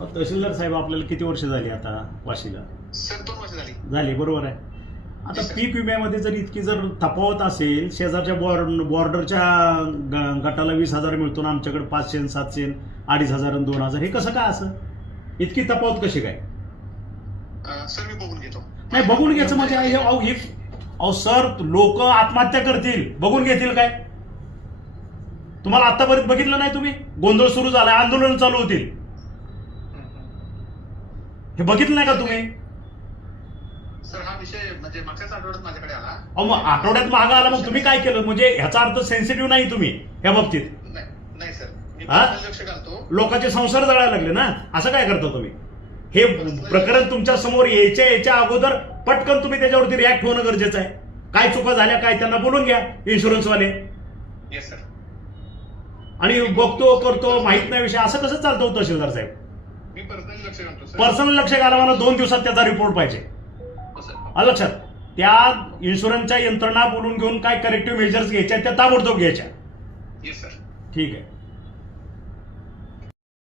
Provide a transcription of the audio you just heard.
तहसीलदार साहेब आपल्याला किती वर्ष झाली आता वाशीला? सर 2 वर्ष झाली, बरोबर आहे. आता पीक विम्यामध्ये जर इतकी जर तफावत असेल, शेजारच्या बॉर्डरच्या गटाला 20,000 मिळतो ना, आमच्याकडे 500, 700, 2,500 आणि 2,000, हे कसं काय असं? इतकी तफावत कशी काय? सर मी बघून घेतो. नाही, बघून घ्यायचं म्हणजे अहो सर, लोक आत्महत्या करतील, बघून घेतील काय? तुम्हाला आतापर्यंत बघितलं नाही तुम्ही? गोंधळ सुरू झालाय, आंदोलन चालू होतील, हे बघितलं नाही का तुम्ही? सर हा विषय म्हणजे मागच्याच आठवड्यात माझ्याकडे आला. अहो मग आठवड्यात मागं आला, मग तुम्ही काय केलं? म्हणजे ह्याचा अर्थ सेन्सिटिव्ह नाही तुम्ही या बाबतीत? नाही सर, मी हा? लक्ष घालतो. लोकांचे संसार जळायला लागले ना, असं काय करता तुम्ही? हे प्रकरण तुमच्या समोर यायच्या अगोदर पटकन तुम्ही त्याच्यावरती रिॲक्ट होणं गरजेचं आहे. काय चुका झाल्या काय त्यांना बोलून घ्या, इन्शुरन्सवाले. Yes sir. आणि बघतो करतो माहित नाही विषय, असं कसं चालतं होतं तहसीलदार साहेब? मी पर्सनली लक्ष घालतो सर. पर्सनल लक्ष घालावाना 2 दिवसात त्याचा रिपोर्ट पाहिजे. हो सर. आलं लक्षात? त्या इन्शुरन्सच्या यंत्रणा बोलून घेऊन काय करेक्टिव्ह मेजर्स घ्यायच्या त्या ताबडतोब घ्यायच्या. Yes sir. ठीक आहे.